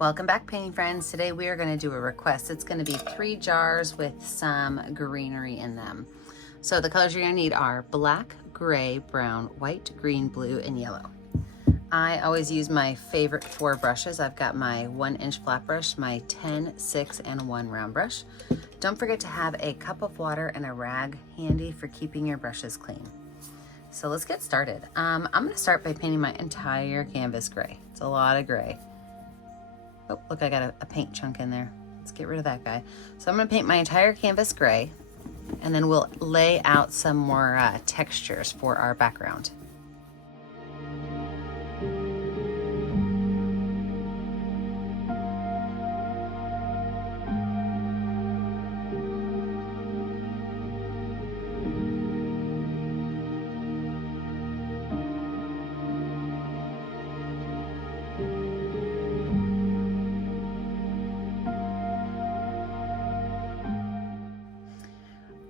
Welcome back, painting friends. Today we are going to do a request. It's going to be 3 jars with some greenery in them. So the colors you're going to need are black, gray, brown, white, green, blue, and yellow. I always use my favorite 4 brushes. I've got my 1-inch flat brush, my 10, 6, and 1 round brush. Don't forget to have a cup of water and a rag handy for keeping your brushes clean. So let's get started. I'm going to start by painting my entire canvas gray. It's a lot of gray. Oh, look, I got a paint chunk in there. Let's get rid of that guy. So I'm gonna paint my entire canvas gray, and then we'll lay out some more textures for our background.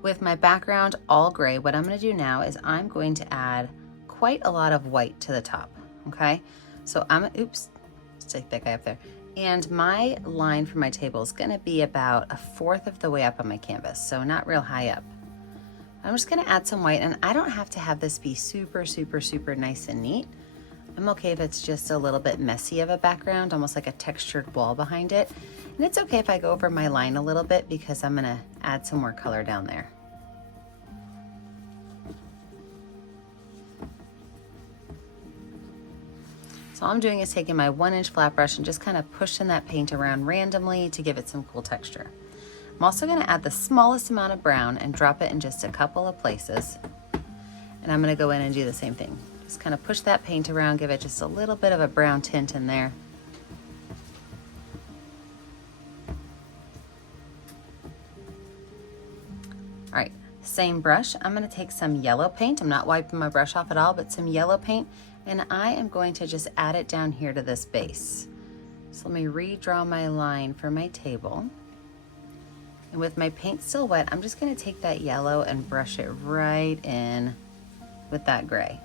With my background all gray, what I'm going to do now is I'm going to add quite a lot of white to the top, okay? So oops, let's take that guy up there. And my line for my table is going to be about 1/4 of the way up on my canvas, so not real high up. I'm just going to add some white, and I don't have to have this be super, super, super nice and neat. I'm okay if it's just a little bit messy of a background, almost like a textured wall behind it. And it's okay if I go over my line a little bit because I'm going to add some more color down there. So all I'm doing is taking my 1-inch flat brush and just kind of pushing that paint around randomly to give it some cool texture. I'm also going to add the smallest amount of brown and drop it in just a couple of places. And I'm going to go in and do the same thing. Just kind of push that paint around, give it just a little bit of a brown tint in there. All right, same brush. I'm going to take some yellow paint. I'm not wiping my brush off at all, but some yellow paint. And I am going to just add it down here to this base. So let me redraw my line for my table. And with my paint still wet, I'm just going to take that yellow and brush it right in with that gray.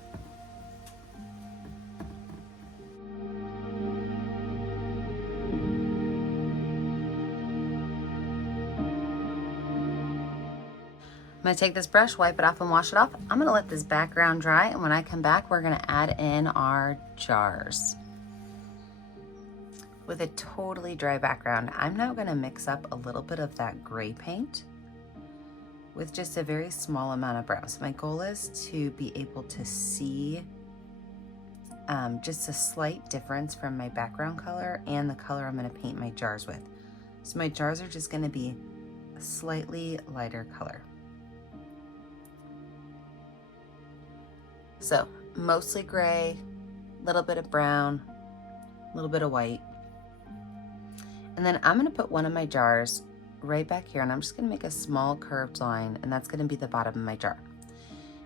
I'm going to take this brush, wipe it off, and wash it off. I'm going to let this background dry, and when I come back, we're going to add in our jars. With a totally dry background, I'm now going to mix up a little bit of that gray paint with just a very small amount of brown. So my goal is to be able to see just a slight difference from my background color and the color I'm going to paint my jars with. So my jars are just going to be a slightly lighter color. So mostly gray, a little bit of brown, a little bit of white. And then I'm going to put one of my jars right back here, and I'm just going to make a small curved line, and that's going to be the bottom of my jar.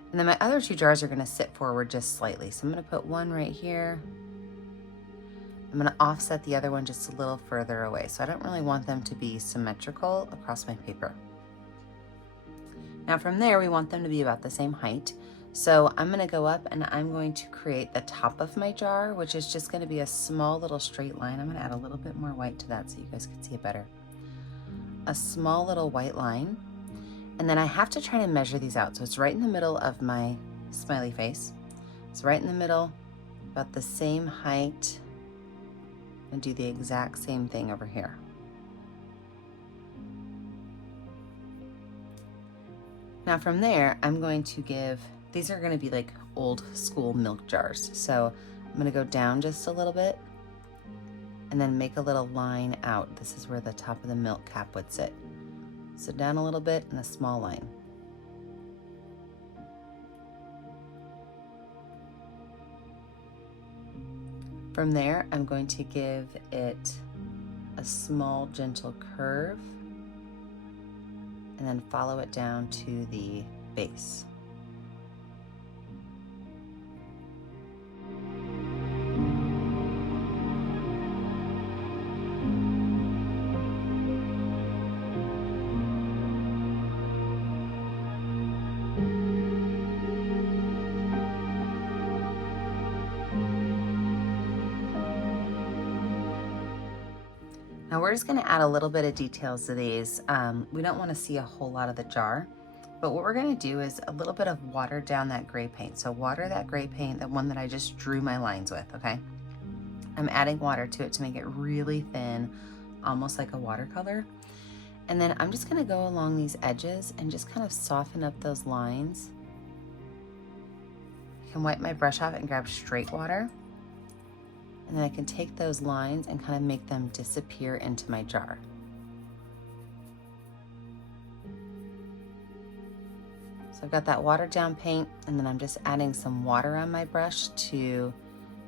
And then my other 2 jars are going to sit forward just slightly. So I'm going to put one right here. I'm going to offset the other one just a little further away. So I don't really want them to be symmetrical across my paper. Now from there, we want them to be about the same height. So I'm going to go up and I'm going to create the top of my jar, which is just going to be a small little straight line. I'm going to add a little bit more white to that so you guys can see it better. A small little white line. And then I have to try to measure these out. So it's right in the middle of my smiley face. It's right in the middle, about the same height. And do the exact same thing over here. Now from there, I'm going to give, these are going to be like old school milk jars. So I'm going to go down just a little bit and then make a little line out. This is where the top of the milk cap would sit. So down a little bit and a small line. From there, I'm going to give it a small gentle curve and then follow it down to the base. Now we're just gonna add a little bit of details to these. We don't wanna see a whole lot of the jar, but what we're gonna do is a little bit of water down that gray paint. So water that gray paint, the one that I just drew my lines with, okay? I'm adding water to it to make it really thin, almost like a watercolor. And then I'm just gonna go along these edges and just kind of soften up those lines. I can wipe my brush off and grab straight water. And then I can take those lines and kind of make them disappear into my jar. So I've got that watered down paint, and then I'm just adding some water on my brush to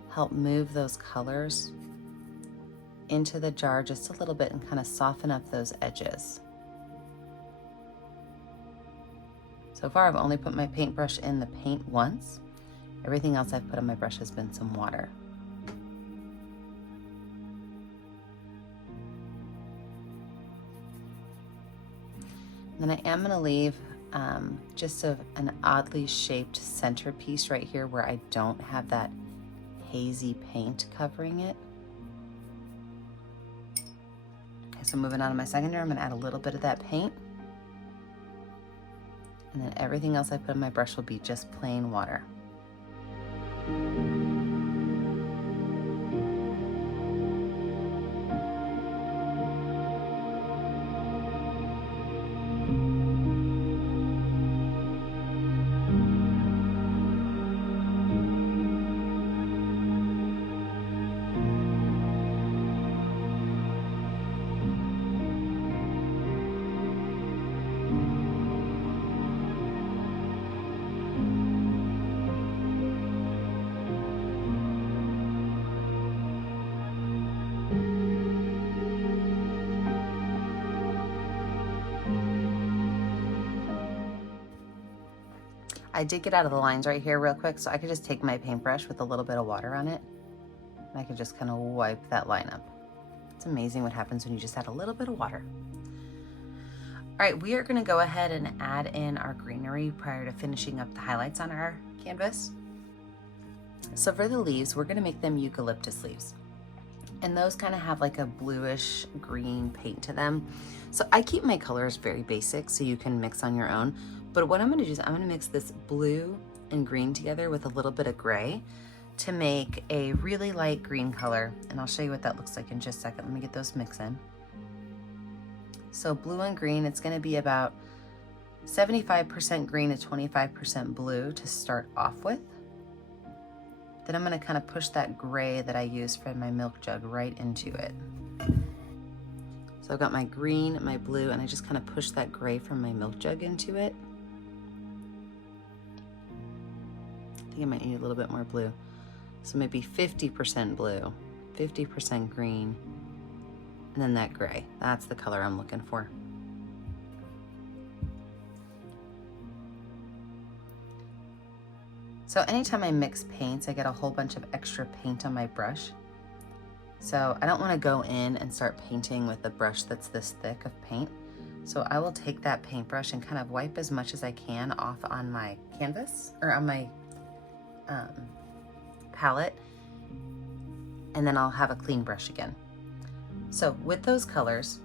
help move those colors into the jar just a little bit and kind of soften up those edges. So far I've only put my paintbrush in the paint once. Everything else I've put on my brush has been some water. Then I am going to leave just an oddly shaped centerpiece right here where I don't have that hazy paint covering it. Okay, so moving on to my second jar, I'm going to add a little bit of that paint. And then everything else I put in my brush will be just plain water. I did get out of the lines right here real quick, so I could just take my paintbrush with a little bit of water on it, and I could just kind of wipe that line up. It's amazing what happens when you just add a little bit of water. All right, we are gonna go ahead and add in our greenery prior to finishing up the highlights on our canvas. So for the leaves, we're gonna make them eucalyptus leaves. And those kind of have like a bluish green paint to them. So I keep my colors very basic so you can mix on your own. But what I'm gonna do is I'm gonna mix this blue and green together with a little bit of gray to make a really light green color. And I'll show you what that looks like in just a second. Let me get those mix in. So blue and green, it's gonna be about 75% green to 25% blue to start off with. Then I'm gonna kind of push that gray that I used for my milk jug right into it. So I've got my green, my blue, and I just kind of push that gray from my milk jug into it. I think I might need a little bit more blue. So maybe 50% blue, 50% green, and then that gray. That's the color I'm looking for. So anytime I mix paints, I get a whole bunch of extra paint on my brush. So I don't want to go in and start painting with a brush that's this thick of paint. So I will take that paintbrush and kind of wipe as much as I can off on my canvas or on my palette, and then I'll have a clean brush again. So with those colors,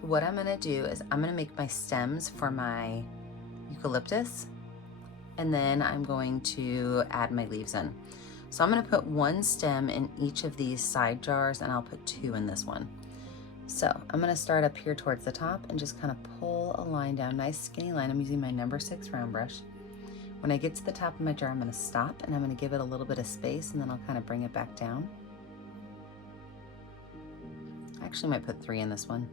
what I'm gonna do is I'm gonna make my stems for my eucalyptus, and then I'm going to add my leaves in. So I'm gonna put one stem in each of these side jars, and I'll put two in this one. So I'm gonna start up here towards the top and just kind of pull a line down, nice skinny line. I'm using my number 6 round brush. When I get to the top of my jar, I'm gonna stop and I'm gonna give it a little bit of space, and then I'll kind of bring it back down. I actually might put 3 in this one.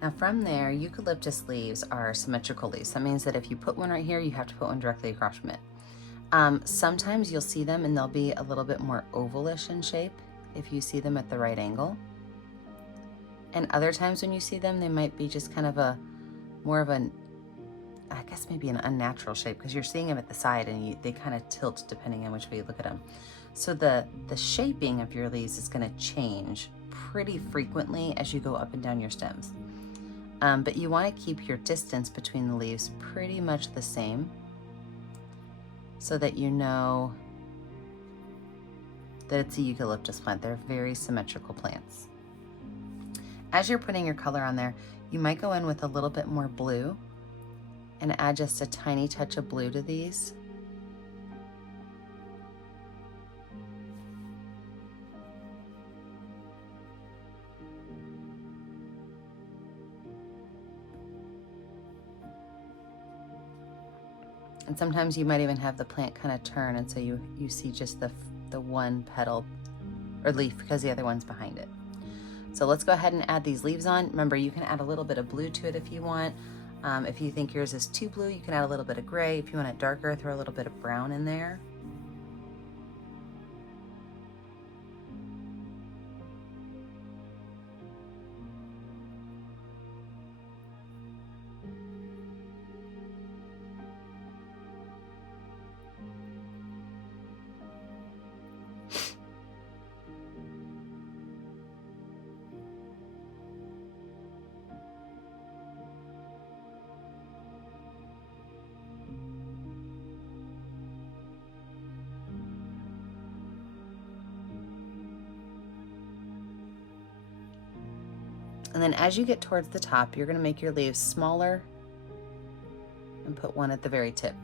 Now from there, eucalyptus leaves are symmetrical leaves. That means that if you put one right here, you have to put one directly across from it. Sometimes you'll see them and they'll be a little bit more ovalish in shape if you see them at the right angle. And other times when you see them, they might be just kind of more of a I guess maybe an unnatural shape because you're seeing them at the side and they kind of tilt depending on which way you look at them. So the shaping of your leaves is going to change pretty frequently as you go up and down your stems. But you want to keep your distance between the leaves pretty much the same so that you know that it's a eucalyptus plant. They're very symmetrical plants. As you're putting your color on there, you might go in with a little bit more blue and add just a tiny touch of blue to these. And sometimes you might even have the plant kind of turn, and so you see just the one petal or leaf because the other one's behind it. So let's go ahead and add these leaves on. Remember, you can add a little bit of blue to it if you want. If you think yours is too blue, you can add a little bit of gray. If you want it darker, throw a little bit of brown in there. And then as you get towards the top, you're going to make your leaves smaller and put one at the very tip.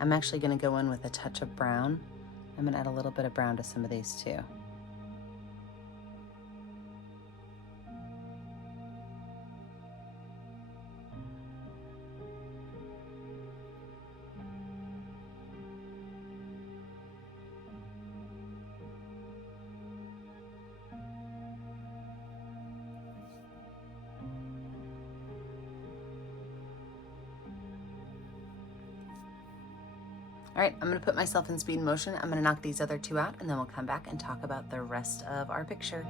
I'm actually going to go in with a touch of brown. I'm going to add a little bit of brown to some of these too. All right, I'm gonna put myself in speed motion. I'm gonna knock these other two out and then we'll come back and talk about the rest of our picture.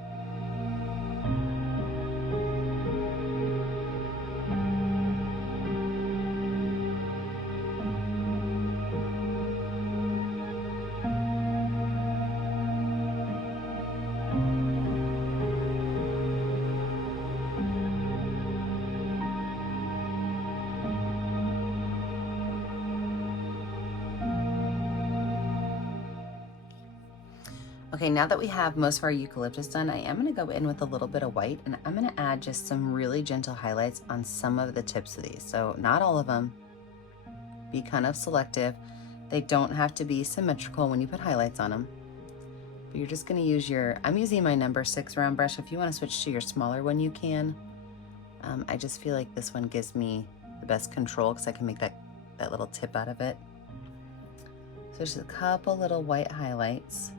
Okay, now that we have most of our eucalyptus done, I am gonna go in with a little bit of white and I'm gonna add just some really gentle highlights on some of the tips of these. So not all of them, be kind of selective. They don't have to be symmetrical when you put highlights on them. But you're just gonna use I'm using my number 6 round brush. If you wanna switch to your smaller one, you can. I just feel like this one gives me the best control because I can make that little tip out of it. So just a couple little white highlights.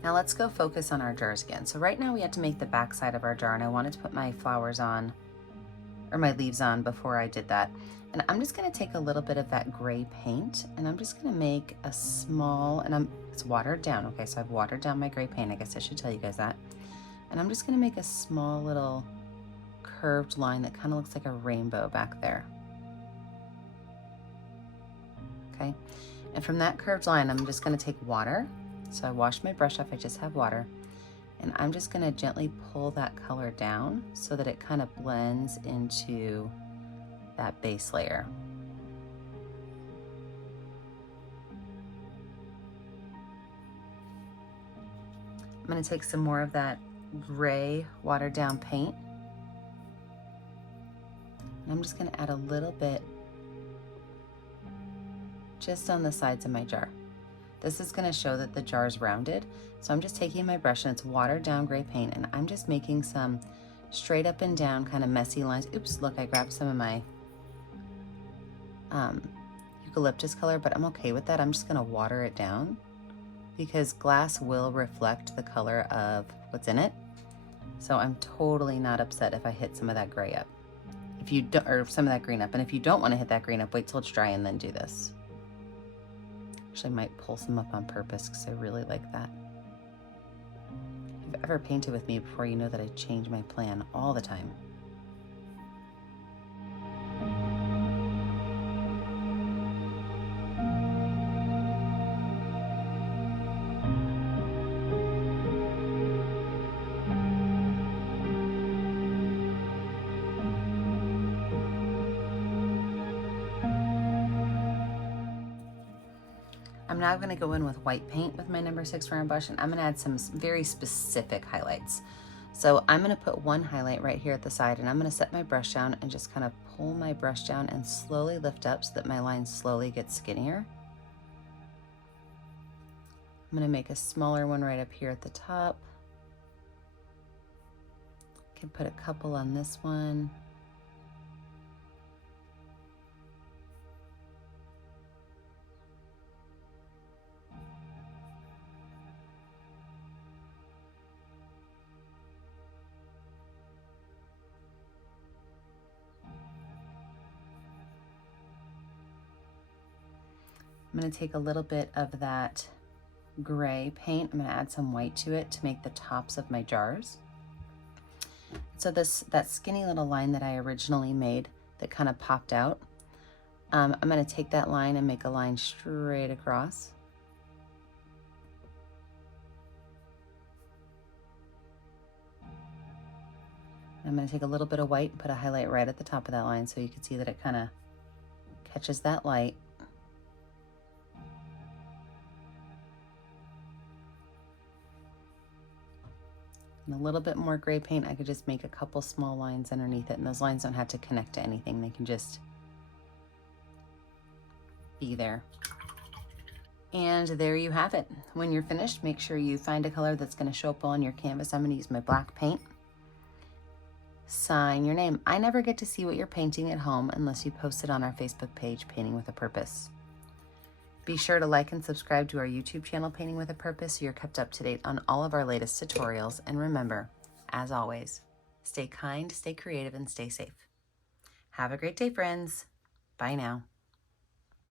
Now let's go focus on our jars again. So right now we have to make the back side of our jar, and I wanted to put my flowers on, or my leaves on before I did that. And I'm just gonna take a little bit of that gray paint and I'm just gonna make a small, it's watered down. Okay, so I've watered down my gray paint. I guess I should tell you guys that. And I'm just gonna make a small little curved line that kind of looks like a rainbow back there. Okay, and from that curved line, I'm just gonna take water. So I washed my brush off, I just have water. And I'm just gonna gently pull that color down so that it kind of blends into that base layer. I'm gonna take some more of that gray watered down paint. And I'm just gonna add a little bit just on the sides of my jar. This is gonna show that the jar is rounded. So I'm just taking my brush, and it's watered down gray paint, and I'm just making some straight up and down kind of messy lines. Oops, look, I grabbed some of my eucalyptus color, but I'm okay with that. I'm just gonna water it down because glass will reflect the color of what's in it. So I'm totally not upset if I hit some of that gray up. If you don't, or some of that green up. And if you don't want to hit that green up, wait till it's dry and then do this. Actually, I might pull some up on purpose because I really like that. If you've ever painted with me before, you know that I change my plan all the time. I'm now going to go in with white paint with my number 6 round brush, and I'm going to add some very specific highlights. So I'm going to put one highlight right here at the side, and I'm going to set my brush down and just kind of pull my brush down and slowly lift up so that my line slowly gets skinnier. I'm going to make a smaller one right up here at the top. I can put a couple on this one. I'm going to take a little bit of that gray paint. I'm going to add some white to it to make the tops of my jars. So that skinny little line that I originally made that kind of popped out, I'm going to take that line and make a line straight across. I'm going to take a little bit of white and put a highlight right at the top of that line so you can see that it kind of catches that light. And a little bit more gray paint, I could just make a couple small lines underneath it, and those lines don't have to connect to anything. They can just be there. And there you have it. When you're finished, make sure you find a color that's going to show up well on your canvas. I'm going to use my black paint. Sign your name. I never get to see what you're painting at home unless you post it on our Facebook page, Painting with a Purpose. Be sure to like and subscribe to our YouTube channel, Painting with a Purpose, so you're kept up to date on all of our latest tutorials. And remember, as always, stay kind, stay creative, and stay safe. Have a great day, friends. Bye now.